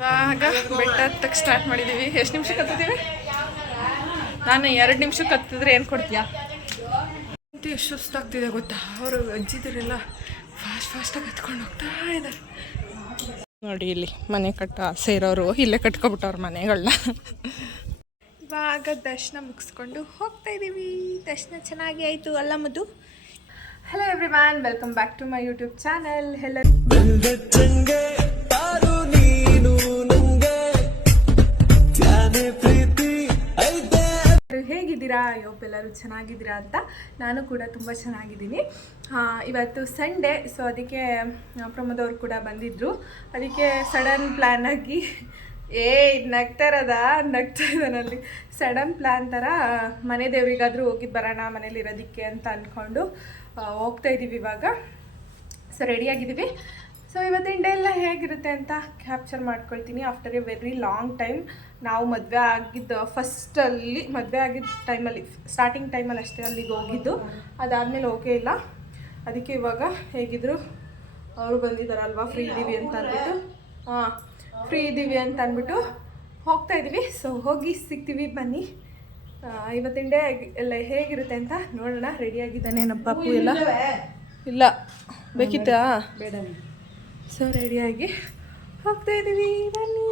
ಇವಾಗ ಬೆಟ್ಟ ಹತ್ತಕ್ಕೆ ಸ್ಟಾರ್ಟ್ ಮಾಡಿದ್ದೀವಿ ಎಷ್ಟು ನಿಮಿಷ ಹತ್ತಿದ್ದೀವಿ ನಾನು ಎರಡು ನಿಮಿಷ ಕತ್ತಿದ್ರೆ ಏನು ಕೊಡ್ತೀಯಾ? ಅಂತ ಎಷ್ಟು ಸುಸ್ತಾಗ್ತಿದೆ ಗೊತ್ತಾ? ಅವರು ಅಜ್ಜಿದ್ರೆಲ್ಲ ಫಾಸ್ಟ್ ಫಾಸ್ಟಾಗಿ ಹತ್ಕೊಂಡು ಹೋಗ್ತಾ ಇದ್ದಾರೆ. ನೋಡಿ ಇಲ್ಲಿ ಮನೆ ಕಟ್ಟ ಆಸೆ ಇರೋರು. ಇಲ್ಲೇ ಕಟ್ಕೊಬಿಟ್ಟವ್ರ ಮನೆಗಳನ್ನ ಇವಾಗ ದರ್ಶನ ಮುಗಿಸ್ಕೊಂಡು ಹೋಗ್ತಾ ಇದ್ದೀವಿ. ದರ್ಶನ ಚೆನ್ನಾಗಿ ಆಯಿತು ಅಲ್ಲ ಮದು hello every man welcome back to my YouTube channel hello Preethi ಹೇಗಿದ್ದೀರಾ? ಯೋಪ್ ಎಲ್ಲರೂ ಚೆನ್ನಾಗಿದ್ದೀರಾ ಅಂತ ನಾನು ಕೂಡ ತುಂಬ ಚೆನ್ನಾಗಿದ್ದೀನಿ. ಇವತ್ತು ಸಂಡೇ ಸೊ ಅದಕ್ಕೆ ಪ್ರಮೋದ್ ಅವರು ಕೂಡ ಬಂದಿದ್ದರು ಅದಕ್ಕೆ ಸಡನ್ ಪ್ಲ್ಯಾನ್ ಆಗಿ, ಏ, ಇದು ನಗ್ತಾ ಇರೋದ? ನಗ್ತಾ ಇದ್ದಾನಲ್ಲಿ ಸಡನ್ ಪ್ಲ್ಯಾನ್ ಥರ ಮನೆ ದೇವರಿಗಾದರೂ ಹೋಗಿ ಬರೋಣ, ಮನೇಲಿ ಇರೋದಕ್ಕೆ ಅಂತ ಅಂದ್ಕೊಂಡು ಹೋಗ್ತಾ ಇದ್ದೀವಿ ಇವಾಗ. ಸೊ ರೆಡಿಯಾಗಿದ್ದೀವಿ ಸೊ ಇವತ್ತಿನ ಡೇ ಎಲ್ಲ ಹೇಗಿರುತ್ತೆ ಅಂತ ಕ್ಯಾಪ್ಚರ್ ಮಾಡ್ಕೊಳ್ತೀನಿ. After a very long time ನಾವು ಮದುವೆ ಆಗಿದ್ದು ಫಸ್ಟಲ್ಲಿ ಮದುವೆ ಆಗಿದ್ದ ಟೈಮಲ್ಲಿ ಸ್ಟಾರ್ಟಿಂಗ್ ಟೈಮಲ್ಲಿ ಅಷ್ಟೇ ಅಲ್ಲಿಗೆ ಹೋಗಿದ್ದು. ಅದಾದಮೇಲೆ ಓಕೆ ಇಲ್ಲ. ಅದಕ್ಕೆ ಇವಾಗ ಹೇಗಿದ್ರು ಅವರು ಬಂದಿದ್ದಾರಲ್ವಾ ಫ್ರೀ ಇದ್ದೀವಿ ಅಂತ ಅಂದ್ಬಿಟ್ಟು. ಹಾಂ ಫ್ರೀ ಇದ್ದೀವಿ ಅಂತ ಅಂದ್ಬಿಟ್ಟು ಹೋಗ್ತಾ ಇದ್ದೀವಿ. ಸೊ ಹೋಗಿ ಸಿಗ್ತೀವಿ ಬನ್ನಿ. ಇವತ್ತಿನ ಡೇ ಎಲ್ಲ ಹೇಗಿರುತ್ತೆ ಅಂತ ನೋಡೋಣ. ರೆಡಿಯಾಗಿದ್ದಾನೆ ನಮ್ಮ ಪಾಪು ಎಲ್ಲ? ಇಲ್ಲ. ಬೇಕಿತ್ತಾ? ಸೊ ರೆಡಿಯಾಗಿ ಹೋಗ್ತಾ ಇದ್ದೀವಿ ಬನ್ನಿ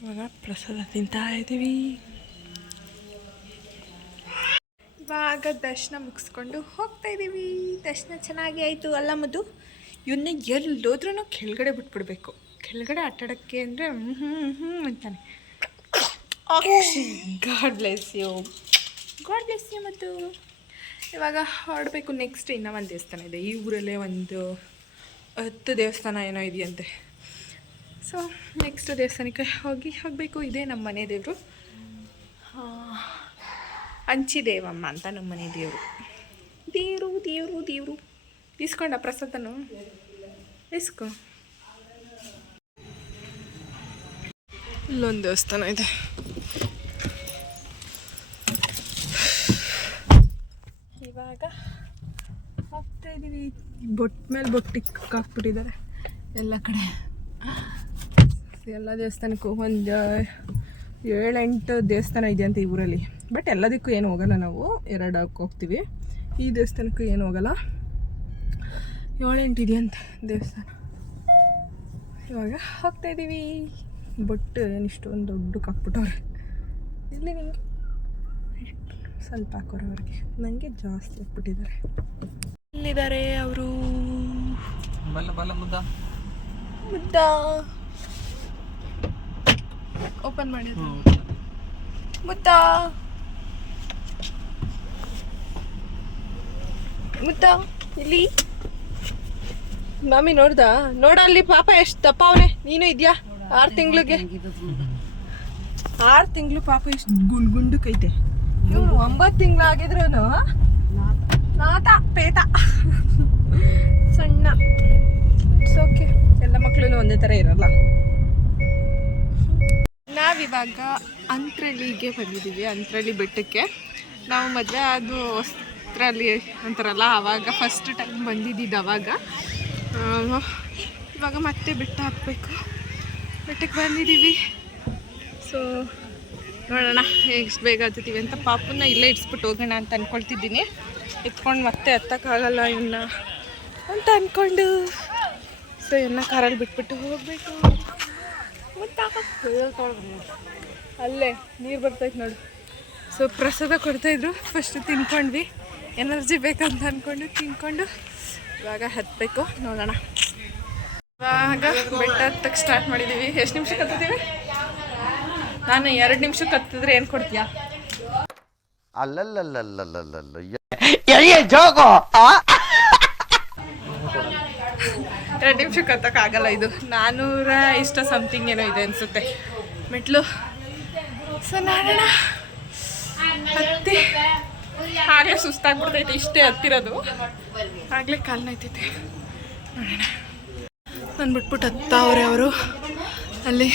ಇವಾಗ ಪ್ರಸಾದ ತಿಂತಾ ಇದ್ದೀವಿ ಇವಾಗ ದರ್ಶನ ಮುಗಿಸ್ಕೊಂಡು ಹೋಗ್ತಾ ಇದ್ದೀವಿ. ದರ್ಶನ ಚೆನ್ನಾಗಿ ಆಯಿತು ಅಲ್ಲ ಮದು ಇವನ್ನ ಎಲ್ಲೋದ್ರೂ ಕೆಳಗಡೆ ಬಿಟ್ಬಿಡ್ಬೇಕು. ಕೆಳಗಡೆ ಆಟಾಡೋಕ್ಕೆ ಅಂದರೆ ಹ್ಞೂ ಹ್ಞೂ ಅಂತಾನೆ. God bless you. God bless you ಮತ್ತು ಇವಾಗ ಹೊರಡಬೇಕು ನೆಕ್ಸ್ಟ್ ಇನ್ನೂ ಒಂದು ದೇವಸ್ಥಾನ ಇದೆ. ಈ ಊರಲ್ಲೇ ಒಂದು ಹತ್ತು ದೇವಸ್ಥಾನ ಏನೋ ಇದೆಯಂತೆ. ಸೊ ನೆಕ್ಸ್ಟ್ ದೇವಸ್ಥಾನಕ್ಕೆ ಹೋಗಿ ಹೋಗಬೇಕು. ಇದೇ ನಮ್ಮ ಮನೆ ದೇವರು. ಅಂಚಿದೇವಮ್ಮ ಅಂತ ನಮ್ಮ ಮನೆ ದೇವರು. ದೇವರು ದೇವರು ದೇವರು. ಇಸ್ಕೊಂಡ ಪ್ರಸಾದನು? ಇಸ್ಕೊ. ಇಲ್ಲೊಂದು ದೇವಸ್ಥಾನ ಇದೆ. ಇವಾಗ ಹೋಗ್ತಾ ಇದ್ದೀವಿ ಬೊಟ್ ಮೇಲೆ ಬೊಟ್ಟಿಗೆ ಹಾಕ್ಬಿಟ್ಟಿದ್ದಾರೆ. ಎಲ್ಲ ಕಡೆ. ಎಲ್ಲ ದೇವಸ್ಥಾನಕ್ಕೂ ಒಂದು ಏಳೆಂಟು ದೇವಸ್ಥಾನ ಇದೆ ಅಂತ ಈ ಊರಲ್ಲಿ. ಬಟ್ ಎಲ್ಲದಕ್ಕೂ ಏನು ಹೋಗಲ್ಲ ನಾವು. ಎರಡಕ್ಕೆ ಹೋಗ್ತೀವಿ. ಈ ದೇವಸ್ಥಾನಕ್ಕೂ ಏನು ಹೋಗಲ್ಲ. ಏಳೆಂಟು ಇದೆಯಂತ ದೇವಸ್ಥಾನ. ಇವಾಗ ಹೋಗ್ತಾ ಇದ್ದೀವಿ ಬಟ್ ಏನು ಇಷ್ಟೊಂದು ದೊಡ್ಡಕ್ಕೆ ಹಾಕ್ಬಿಟ್ಟವ್ರೆ ಇಲ್ಲಿ ನಿಮಗೆ. ಸ್ವಲ್ಪ ಹಾಕೋರು ಅವ್ರಿಗೆ ನನಗೆ ಜಾಸ್ತಿ ಹಾಕ್ಬಿಟ್ಟಿದ್ದಾರೆ. ಇಲ್ಲಿದ್ದಾರೆ ಅವರು? ಬಲ್ಲ ಬಲ್ಲ ಮುದ್ದ. ಮುದ್ದ. ಓಪನ್ ಮಾಡಿದ್ರು ಮುತ್ತ. ಮುತ್ತ ಇಲ್ಲಿ. ಮಾಮಿ ನೋಡ್ದ? ನೋಡ ಅಲ್ಲಿ ಪಾಪ ಎಷ್ಟು ದಪ್ಪ ಅವನೆ. ನೀನು ಇದ್ಯಾ? ಆರು ತಿಂಗ್ಳಿಗೆ. ಆರು ತಿಂಗಳು ಪಾಪ ಎಷ್ಟು ಗುಂಡ್ ಕೈತೆ ಇವನು ಒಂಬತ್ತು ತಿಂಗಳು ಆಗಿದ್ರು ನಾತ ಪೇತ. ಸಣ್ಣ. ಇಟ್ಸ್ ಓಕೆ ಎಲ್ಲ ಮಕ್ಕಳು ಒಂದೇ ಥರ ಇರಲ್ಲ. ನಾವಿವಾಗ ಅಂತ್ರಳ್ಳಿಗೆ ಬಂದಿದ್ದೀವಿ ಅಂತ್ರಳ್ಳಿ ಬೆಟ್ಟಕ್ಕೆ. ನಾವು ಮದುವೆ ಅದು ವಸ್ತ್ರಲ್ಲಿ ಅಂತಾರಲ್ಲ, ಆವಾಗ ಫಸ್ಟ್ ಟೈಮ್ ಬಂದಿದ್ದಿದ್ದು ಅವಾಗ. ಇವಾಗ ಮತ್ತೆ ಬೆಟ್ಟ ಹಾಕಬೇಕು. ಬೆಟ್ಟಕ್ಕೆ ಬಂದಿದ್ದೀವಿ. ಸೊ ನೋಡೋಣ ಎಷ್ಟು ಬೇಗ ಹತ್ತೀವಿ ಅಂತ ಪಾಪನ್ನ ಇಲ್ಲೇ ಇಡ್ಸ್ಬಿಟ್ಟು ಹೋಗೋಣ ಅಂತ ಅಂದ್ಕೊಳ್ತಿದ್ದೀನಿ ಎತ್ಕೊಂಡು ಮತ್ತೆ ಹತ್ತಕ್ಕಾಗಲ್ಲ ಇವನ್ನ ಅಂತ ಅಂದ್ಕೊಂಡು ಸೊ ಇವನ್ನ ಕಾರಲ್ಲಿ ಬಿಟ್ಬಿಟ್ಟು ಹೋಗಬೇಕು. ಅಲ್ಲೇ, ನೀರು ಬರ್ತೈತೆ ನೋಡು. ಸೊ ಪ್ರಸಾದ ಕೊಡ್ತಾಯಿದ್ರು ಫಸ್ಟ್ ತಿನ್ಕೊಂಡ್ವಿ. ಎನರ್ಜಿ ಬೇಕಂತ ಅಂದ್ಕೊಂಡು ತಿನ್ಕೊಂಡು ಇವಾಗ ಹತ್ತಬೇಕು ನೋಡೋಣ. ಇವಾಗ ಬೆಟ್ಟ ಹತ್ತಕ್ಕೆ ಸ್ಟಾರ್ಟ್ ಮಾಡಿದ್ದೀವಿ ಎಷ್ಟು ನಿಮಿಷಕ್ಕೆ ಹತ್ತಿದ್ದೀವಿ ನಾನು ಎರಡು ನಿಮಿಷಕ್ಕೆ ಹತ್ತಿದ್ರೆ ಏನು ಕೊಡ್ತೀಯಾ? ಅಲ್ಲಲ್ಲಲ್ಲಲ್ಲಲ್ಲಲ್ಲ ಎರಡು ನಿಮಿಷಕ್ಕೆ ಹತ್ತಕ್ಕಾಗಲ್ಲ ಇದು. ನಾನ್ನೂರ ಇಷ್ಟ ಸಮಥಿಂಗ್ ಏನೋ ಇದೆ ಅನಿಸುತ್ತೆ. ಮೆಟ್ಲು. ಸೊ ನಾನು ಹತ್ತಿ. ಆಗಲೇ ಸುಸ್ತಾಗ್ಬಿಡ್ತೈತೆ, ಇಷ್ಟೇ ಹತ್ತಿರೋದು. ಆಗಲೇ ಕಾಲು ನೋಯ್ತೈತೆ ನೋಡೋಣ. ಅಂದ್ಬಿಟ್ಬಿಟ್ಟು ಹತ್ತವ್ರೆ ಅವರು ಅಲ್ಲಿ,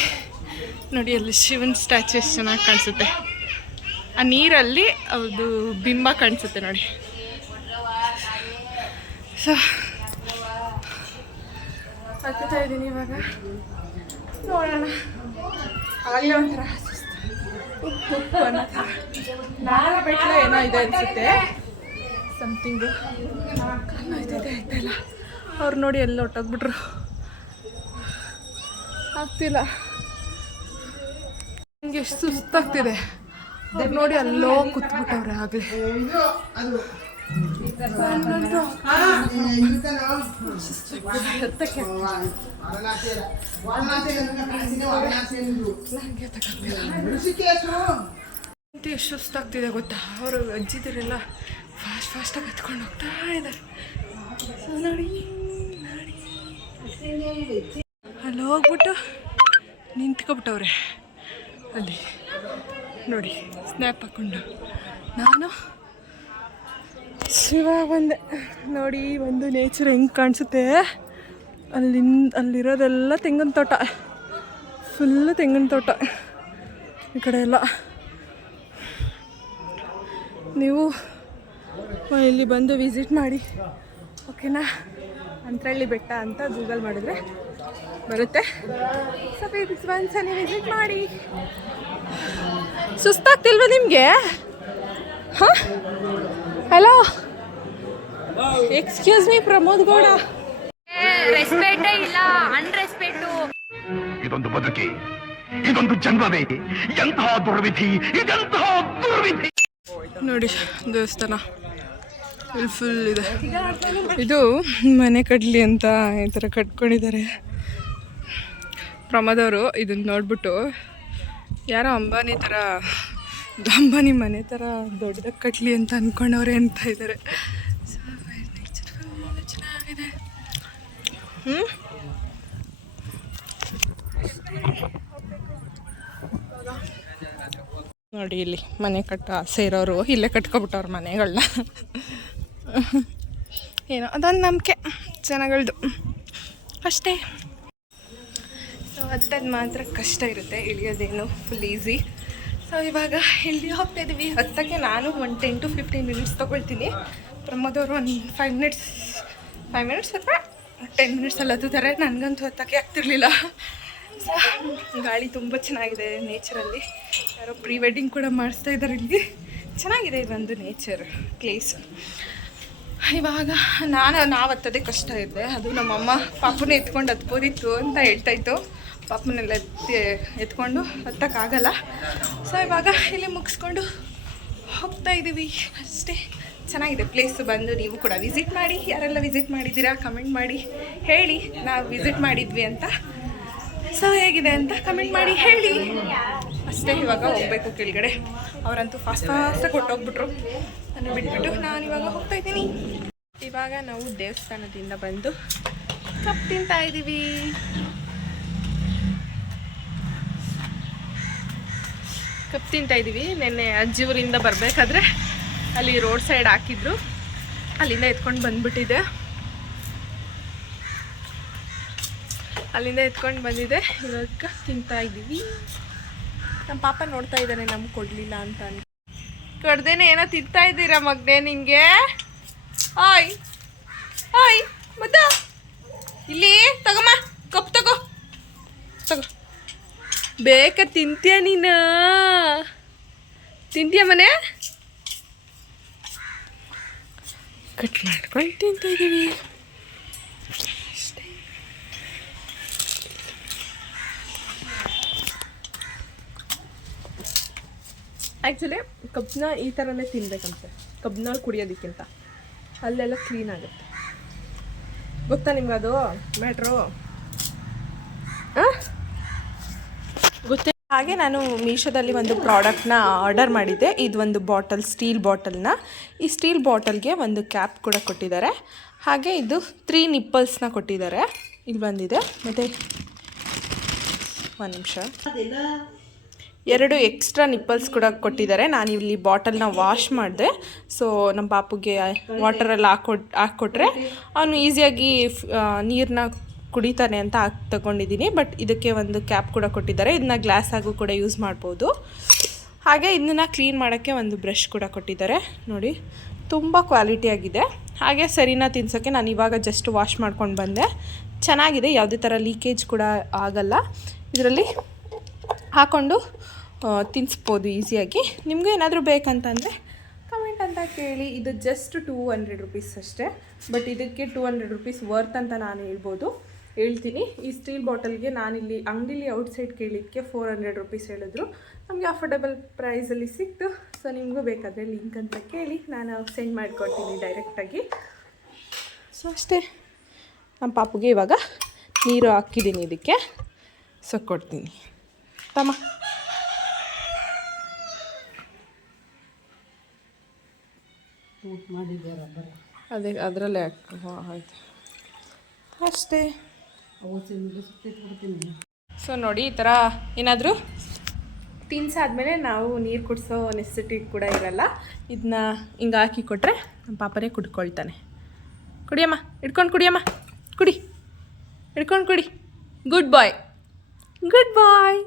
ನೋಡಿ, ಅಲ್ಲಿ ಶಿವನ್ ಸ್ಟ್ಯಾಚು ಎಷ್ಟು ಚೆನ್ನಾಗಿ ಕಾಣಿಸುತ್ತೆ. ಆ ನೀರಲ್ಲಿ ಅದು ಬಿಂಬ ಕಾಣಿಸುತ್ತೆ ನೋಡಿ. ಸೊ ಹತ್ತುತ್ತಾ ಇದ್ದೀನಿ ಇವಾಗ. ನೋಡೋಣ. ಆಗಲೇ ಒಂಥರ ಸುಸ್ತು ಥರ ನಾರ ಏನೋ ಇದೆ ಅನಿಸುತ್ತೆ. ಸಮಥಿಂಗು ಕಾಲು ಇದೆ ಆಯ್ತಲ್ಲ ಅವ್ರು ನೋಡಿ ಎಲ್ಲ ಹೊಟ್ಟೋಗ್ಬಿಟ್ರು ಆಗ್ತಿಲ್ಲ. ನನಗೆ ಎಷ್ಟು ಸುಸ್ತಾಗ್ತಿದೆ. ನೋಡಿ ಅಲ್ಲೋ ಕೂತ್ಬಿಟ್ಟವ್ರೆ ಆಗಲೇ. ಎಷ್ಟು ಸುಸ್ತಾಗ್ತಿದೆ ಗೊತ್ತಾ? ಅವರು ಅಜ್ಜಿದ್ರೆಲ್ಲ ಫಾಸ್ಟ್ ಫಾಸ್ಟಾಗಿ ಹತ್ಕೊಂಡು ಹೋಗ್ತಾ ಇದ್ದಾರೆ. ನೋಡಿ ಅಲ್ಲಿ, ಹೋಗ್ಬಿಟ್ಟು ನಿಂತ್ಕೊಬಿಟ್ಟವ್ರೆ ಅಲ್ಲಿ, ನೋಡಿ ಸ್ನ್ಯಾಪ್ ಹಾಕ್ಕೊಂಡು ನಾನು ಶಿವ ಬಂದೆ ನೋಡಿ, ಒಂದು ನೇಚರ್ ಹೆಂಗೆ ಕಾಣಿಸುತ್ತೆ. ಅಲ್ಲಿಂದ ಅಲ್ಲಿರೋದೆಲ್ಲ ತೆಂಗಿನ ತೋಟ. ಫುಲ್ಲು ತೆಂಗಿನ ತೋಟ ಈ ಕಡೆ ಎಲ್ಲ. ನೀವು ಇಲ್ಲಿ ಬಂದು ವಿಸಿಟ್ ಮಾಡಿ. ಓಕೆನಾ ಅಂತರಳ್ಳಿ ಬೆಟ್ಟ ಅಂತ ಗೂಗಲ್ ಮಾಡಿದ್ರೆ ಬರುತ್ತೆ. ಸೊ ಪ್ಲೀಸ್ ಒಂದ್ಸಲ ವಿಸಿಟ್ ಮಾಡಿ. ಸುಸ್ತಾಗ್ತಿಲ್ವ ನಿಮಗೆ? ಹಾಂ hello excuse me Pramod Gowda respect ಇಲ್ಲ ಅನ್ರೆಸ್ಪೆಕ್ಟು ಇದೊಂದು ಬದುಕಿ ಇದೊಂದು ಜನ್ಮವೇ ಎಂತಹ ದುರ್ವಿಧಿ ಇದೆಂತಹ ದುರ್ವಿಧಿ. ನೋಡಿ ದೇವಸ್ಥಾನ. ಇಲ್ಲಿ ಫುಲ್ ಇದೆ. ಇದು ಮನೆ ಕಟ್ಲಿ ಅಂತ ಈ ಥರ ಕಟ್ಕೊಂಡಿದ್ದಾರೆ. ಪ್ರಮೋದವರು ಇದನ್ನ ನೋಡ್ಬಿಟ್ಟು ಯಾರೋ ಅಂಬಾನಿ ಥರ ಅಂಬಾನಿ ಮನೆ ಥರ ದೊಡ್ಡದಾಗಿ ಕಟ್ಲಿ ಅಂತ ಅಂದ್ಕೊಂಡವ್ರೆ ಅಂತ ಇದ್ದಾರೆ ನೋಡಿ ಇಲ್ಲಿ ಮನೆ ಕಟ್ಟ ಆಸೆ ಇರೋರು ಇಲ್ಲೇ ಕಟ್ಕೊಬಿಟ್ಟವ್ರ ಮನೆಗಳನ್ನ ಏನೋ ಅದೊಂದು ನಂಬಿಕೆ ಜನಗಳದು. ಅಷ್ಟೇ. ಸೊ ಹತ್ತದು ಮಾತ್ರ ಕಷ್ಟ ಇರುತ್ತೆ, ಇಳಿಯೋದೇನು ಫುಲ್ ಈಸಿ ಸೊ ಇವಾಗ ಇಲ್ಲಿ ಹೋಗ್ತಾ ಇದ್ದೀವಿ ಹತ್ತಕ್ಕೆ ನಾನು ಒಂದು ಟೆನ್ ಟು ಫಿಫ್ಟೀನ್ ಮಿನಿಟ್ಸ್ ತೊಗೊಳ್ತೀನಿ. ಪ್ರಮೋದವರು ಒಂದು ಫೈವ್ ಮಿನಿಟ್ಸ್ ಫೈವ್ ಮಿನಿಟ್ಸ್ ಅಥವಾ ಟೆನ್ ಮಿನಿಟ್ಸಲ್ಲಿ ಹತ್ತುತ್ತಾರೆ. ನನಗಂತೂ ಹತ್ತಕ್ಕೆ ಆಗ್ತಿರ್ಲಿಲ್ಲ. ಸೊ ಗಾಳಿ ತುಂಬ ಚೆನ್ನಾಗಿದೆ ನೇಚರಲ್ಲಿ ಯಾರೋ ಪ್ರೀ ವೆಡ್ಡಿಂಗ್ ಕೂಡ ಮಾಡಿಸ್ತಾ ಇದ್ದಾರೆ ಇಲ್ಲಿ. ಚೆನ್ನಾಗಿದೆ ಇದೊಂದು ನೇಚರ್ ಪ್ಲೇಸ್ ಇವಾಗ ನಾನು, ನಾವು ಹತ್ತೋದೇ ಕಷ್ಟ ಇದೆ. ಅದು ನಮ್ಮಮ್ಮ ಪಾಪುನೇ ಎತ್ಕೊಂಡು ಹತ್ಬೋದಿತ್ತು ಅಂತ ಹೇಳ್ತಾ ಇತ್ತು. ಪಾಪನೆಲ್ಲ ಎತ್ತಿ ಎತ್ಕೊಂಡು ಹತ್ತಕ್ಕಾಗಲ್ಲ. ಸೊ ಇವಾಗ ಇಲ್ಲಿ ಮುಗಿಸ್ಕೊಂಡು ಹೋಗ್ತಾ ಇದ್ದೀವಿ ಅಷ್ಟೇ. ಚೆನ್ನಾಗಿದೆ ಪ್ಲೇಸ್ ಬಂದು ನೀವು ಕೂಡ ವಿಸಿಟ್ ಮಾಡಿ, ಯಾರೆಲ್ಲ ವಿಸಿಟ್ ಮಾಡಿದ್ದೀರಾ ಕಮೆಂಟ್ ಮಾಡಿ, ಹೇಳಿ. ನಾವು ವಿಸಿಟ್ ಮಾಡಿದ್ವಿ ಅಂತ. ಸೊ ಹೇಗಿದೆ ಅಂತ ಕಮೆಂಟ್ ಮಾಡಿ, ಹೇಳಿ. ಅಷ್ಟೇ, ಇವಾಗ ಹೋಗ್ಬೇಕು ಕೆಳಗಡೆ. ಅವರಂತೂ ಫಾಸ್ಟ್ ಫಾಸ್ಟಾಗಿ ಕೊಟ್ಟೋಗ್ಬಿಟ್ರು ನಾನು ಬಿಟ್ಬಿಟ್ಟು ನಾನು ಇವಾಗ ಹೋಗ್ತಾ ಇದ್ದೀನಿ. ಇವಾಗ ನಾವು ದೇವಸ್ಥಾನದಿಂದ ಬಂದು ಕಪ್ ತಿಂತಾ ಇದ್ದೀವಿ ಕಪ್ ತಿಂತಾ ಇದ್ದೀವಿ ನಿನ್ನೆ ಅಜ್ಜಿ ಊರಿಂದ ಬರಬೇಕಾದ್ರೆ ಅಲ್ಲಿ ರೋಡ್ ಸೈಡ್ ಹಾಕಿದ್ರು. ಅಲ್ಲಿಂದ ಎತ್ಕೊಂಡು ಬಂದ್ಬಿಟ್ಟಿದೆ. ಅಲ್ಲಿಂದ ಎತ್ಕೊಂಡು ಬಂದಿದೆ. ಇವಾಗ ತಿಂತಾ ಇದ್ದೀವಿ ನಮ್ಮ ಪಾಪ ನೋಡ್ತಾ ಇದ್ದಾನೆ, ನಮ್ಗೆ ಕೊಡಲಿಲ್ಲ ಅಂತ ಅನ್ಕೊ ಕಡ್ದೇನೆ ಏನೋ ತಿಂತಾ ಇದ್ದೀರಾ ಮಗ್ನೆ ನಿಂಗೆ? ಆಯ್ ಆಯ್ ಮತ್ತ? ಇಲ್ಲಿ ತಗೋಮ್ಮ ಕಪ್ ತಗೋ. ತಗೋ. ಬೇಕ ತಿಂತೀಯ ನೀನು? ತಿಂತೀಯ ಮನೆ? ಕಟ್ ಮಾಡ್ಕೊಂಡು ಅಷ್ಟೇ ಆ್ಯಕ್ಚುಲಿ ಕಬ್ಬನ ಈ ಥರನೇ ತಿನ್ಬೇಕಂತೆ. ಕಬ್ನಲ್ಲಿ ಕುಡಿಯೋದಕ್ಕಿಂತ. ಅಲ್ಲೆಲ್ಲ ಕ್ಲೀನ್ ಆಗುತ್ತೆ. ಗೊತ್ತಾ ನಿಮ್ಗೆ ಅದು ಮ್ಯಾಟ್ರು ಗೊತ್ತೇ ಹಾಗೆ ನಾನು ಮೀಶೋದಲ್ಲಿ ಒಂದು ಪ್ರಾಡಕ್ಟ್ನ ಆರ್ಡರ್ ಮಾಡಿದ್ದೆ. ಇದು ಒಂದು ಬಾಟಲ್, ಸ್ಟೀಲ್ ಬಾಟಲ್ನ. ಈ ಸ್ಟೀಲ್ ಬಾಟಲ್ಗೆ ಒಂದು ಕ್ಯಾಪ್ ಕೂಡ ಕೊಟ್ಟಿದ್ದಾರೆ. ಹಾಗೆ ಇದು ತ್ರೀ ನಿಪ್ಪಲ್ಸ್ನ ಕೊಟ್ಟಿದ್ದಾರೆ. ಇಲ್ಲಿ ಬಂದಿದೆ. ಮತ್ತು ಒಂದು ನಿಮಿಷ. ಎರಡು ಎಕ್ಸ್ಟ್ರಾ ನಿಪ್ಪಲ್ಸ್ ಕೂಡ ಕೊಟ್ಟಿದ್ದಾರೆ. ನಾನು ಇಲ್ಲಿ ಬಾಟಲ್ನ ವಾಶ್ ಮಾಡಿದೆ. ಸೊ ನಮ್ಮ ಪಾಪುಗೆ ವಾಟರಲ್ಲಿ ಹಾಕೊಟ್ ಹಾಕ್ಕೊಟ್ರೆ. ಅವನು ಈಸಿಯಾಗಿ ನೀರನ್ನ ಕುಡಿತಾನೆ ಅಂತ ಹಾಕಿ ತಗೊಂಡಿದ್ದೀನಿ ಬಟ್ ಇದಕ್ಕೆ ಒಂದು ಕ್ಯಾಪ್ ಕೂಡ ಕೊಟ್ಟಿದ್ದಾರೆ. ಇದನ್ನ ಗ್ಲಾಸ್ ಆಗು ಕೂಡ ಯೂಸ್ ಮಾಡ್ಬೋದು. ಹಾಗೆ ಇದನ್ನ ಕ್ಲೀನ್ ಮಾಡೋಕ್ಕೆ ಒಂದು ಬ್ರಷ್ ಕೂಡ ಕೊಟ್ಟಿದ್ದಾರೆ. ನೋಡಿ, ತುಂಬ ಕ್ವಾಲಿಟಿಯಾಗಿದೆ ಹಾಗೆ ಸರಿನ ತಿನ್ಸೋಕ್ಕೆ ನಾನು ಇವಾಗ ಜಸ್ಟ್ ವಾಶ್ ಮಾಡ್ಕೊಂಡು ಬಂದೆ. ಚೆನ್ನಾಗಿದೆ, ಯಾವುದೇ ಥರ ಲೀಕೇಜ್ ಕೂಡ ಆಗಲ್ಲ. ಇದರಲ್ಲಿ ಹಾಕ್ಕೊಂಡು ತಿನ್ನಿಸ್ಬೋದು ಈಸಿಯಾಗಿ ನಿಮಗೂ ಏನಾದರೂ ಬೇಕಂತಂದರೆ ಕಮೆಂಟ್ ಅಂತ ಕೇಳಿ. ಇದು ಜಸ್ಟ್ ಟೂ ಹಂಡ್ರೆಡ್ ರುಪೀಸ್ ಅಷ್ಟೇ ಬಟ್ ಇದಕ್ಕೆ ಟೂ ಹಂಡ್ರೆಡ್ ರುಪೀಸ್ ವರ್ತ್ ಅಂತ ನಾನು ಹೇಳ್ಬೋದು. ಹೇಳ್ತೀನಿ. ಈ ಸ್ಟೀಲ್ ಬಾಟಲ್ಗೆ ನಾನಿಲ್ಲಿ ಅಂಗಡಿಲಿ ಔಟ್ಸೈಡ್ ಕೇಳಿದ್ದಕ್ಕೆ ಫೋರ್ ಹಂಡ್ರೆಡ್ ರುಪೀಸ್ ಹೇಳಿದ್ರು. ನಮಗೆ ಅಫೋರ್ಡಬಲ್ ಪ್ರೈಸಲ್ಲಿ ಸಿಕ್ತು. ಸೊ ನಿಮಗೂ ಬೇಕಾದರೆ ಲಿಂಕ್ ಅಂತ ಕೇಳಿ ನಾನು ಸೆಂಡ್ ಮಾಡಿಕೊಡ್ತೀನಿ ಡೈರೆಕ್ಟಾಗಿ ಸೊ ಅಷ್ಟೇ. ನಮ್ಮ ಪಾಪುಗೆ ಇವಾಗ ನೀರು ಹಾಕಿದ್ದೀನಿ ಇದಕ್ಕೆ. ಸೊ ಕೊಡ್ತೀನಿ. ತಮ್ಮ. ಅದೇ ಅದರಲ್ಲೇ ಹಾಕಿ ಆಯ್ತು. ಅಷ್ಟೇ. ಸೊ ನೋಡಿ, ಈ ಥರ ಏನಾದರೂ? ತಿನ್ಸಾದ್ಮೇಲೆ ನಾವು ನೀರು ಕುಡಿಸೋ ನೆಸಿಟಿ ಕೂಡ ಇರಲ್ಲ. ಇದನ್ನ ಹಿಂಗೆ ಹಾಕಿ ಕೊಟ್ಟರೆ ನಮ್ಮ ಪಾಪನೇ ಕುಡ್ಕೊಳ್ತಾನೆ. ಕುಡಿಯಮ್ಮ, ಹಿಡ್ಕೊಂಡು ಕುಡಿಯಮ್ಮ. ಕುಡಿ. ಹಿಡ್ಕೊಂಡು ಕುಡಿ. ಗುಡ್ ಬಾಯ್ ಗುಡ್ ಬಾಯ್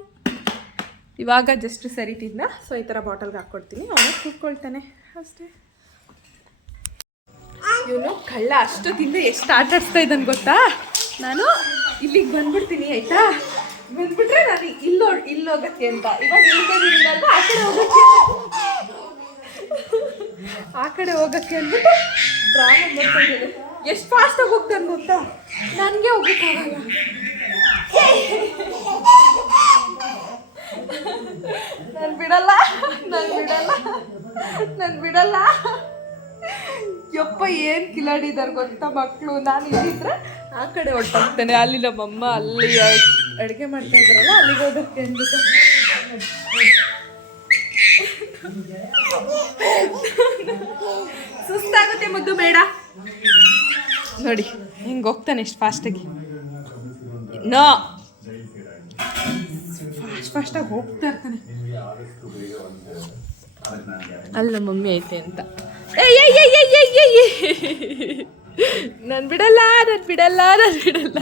ಇವಾಗ ಜಸ್ಟ್ ಸರಿತಿದ್ನ ಸೊ ಈ ಥರ ಬಾಟಲ್ಗೆ ಹಾಕ್ಕೊಡ್ತೀನಿ ಅವನು ಕುಡ್ಕೊಳ್ತಾನೆ. ಅಷ್ಟೇ. ಇವನು ಕಳ್ಳ ಅಷ್ಟೊತ್ತಿಂದ ಎಷ್ಟು ಆಟ ಇದ್ದಾನೆ ಗೊತ್ತಾ? ನಾನು ಇಲ್ಲಿಗೆ ಬಂದ್ಬಿಡ್ತೀನಿ, ಆಯ್ತಾ? ಬಂದ್ಬಿಟ್ರೆ ನಾನು ಇಲ್ಲೋ ಇಲ್ಲೋಗತ್ತೆ ಅಂತ. ಇವಾಗ ಇಲ್ಗೋದಿಲ್ಲ ಆ ಕಡೆ ಹೋಗಕ್ಕೆ? ಆ ಕಡೆ ಹೋಗಕ್ಕೆ ಅಂದ್ಬಿಟ್ಟು ಡ್ರಾಮಾ ಮಾಡ್ಕೊಂಡಿದ್ದೆ ಎಷ್ಟು ಫಾಸ್ಟಾಗಿ ಹೋಗ್ತಾನೆ ಗೊತ್ತಾ? ನನಗೆ ಹೋಗಕ್ಕಾಗಲ್ಲ ನಾನು ಬಿಡಲ್ಲ ನಾನು ಬಿಡಲ್ಲ ನಾನು ಬಿಡಲ್ಲ. ಯಪ್ಪ ಏನು ಕಿಲಾಡಿದಾರೆ ಗೊತ್ತಾ ಮಕ್ಕಳು ನಾನು ಇಲ್ಲಿದ್ರೆ ಆ ಕಡೆ ಹೊರ್ಟೋಗ್ತಾನೆ. ಅಲ್ಲಿ ನಮ್ಮಮ್ಮ ಅಲ್ಲಿ ಅಡುಗೆ ಮಾಡ್ತಾ ಇದ್ರಲ್ಲ ಅಲ್ಲಿಗೆ ಹೋಗಕ್ಕೆ ಸುಸ್ತಾಗುತ್ತೆ ಮುದ್ದು ಬೇಡ ನೋಡಿ, ಹಿಂಗೆ ಹೋಗ್ತಾನೆ ಎಷ್ಟು ಫಾಸ್ಟಾಗಿ ನೋ ಫಾಸ್ಟ್ ಫಾಸ್ಟಾಗಿ ಹೋಗ್ತಾ ಇರ್ತಾನೆ. ಅಲ್ಲ ಮಮ್ಮಿ ಐತೆ ಅಂತ. ನಾನು ಬಿಡಲ್ಲ ನಾನು ಬಿಡಲ್ಲ ನಾನು ಬಿಡಲ್ಲ.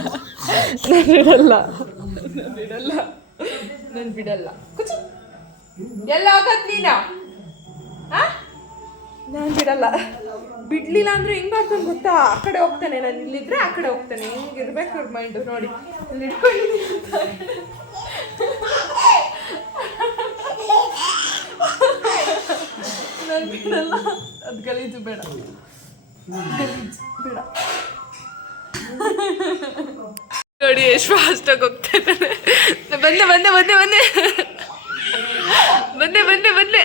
ನಾನು ಬಿಡಲ್ಲ. ನಾನು ಬಿಡಲ್ಲ. ನಾನು ಬಿಡಲ್ಲ. ಎಲ್ಲ ಹೋಗತ್ ನೀನ? ನಾನು ಬಿಡಲ್ಲ. ಬಿಡ್ಲಿಲ್ಲ ಅಂದ್ರೆ ಹೆಂಗ್ ಮಾಡ್ತಾನೆ ಗೊತ್ತಾ? ಆ ಕಡೆ ಹೋಗ್ತಾನೆ, ನಾನು ಇಲ್ಲಿದ್ರೆ ಆ ಕಡೆ ಹೋಗ್ತಾನೆ. ಹಿಂಗೆ ಇರ್ಬೇಕು ಮೈಂಡ್ ನೋಡಿ. ಇಟ್ಕೊಂಡಿದ್ದೀನಿ ಅಂತ ಆ ಕಡೆ. ಅದು ಗಲೀಜು ಬೇಡ. ಬೇಡ. ನೋಡಿ ಎಷ್ಟು ಫಾಸ್ಟಾಗಿ ಹೋಗ್ತಾ ಇದ್ದಾನೆ. ಬಂದೆ ಬಂದೆ ಬಂದೆ ಬಂದೆ ಬಂದೆ ಬಂದೆ ಬಂದೆ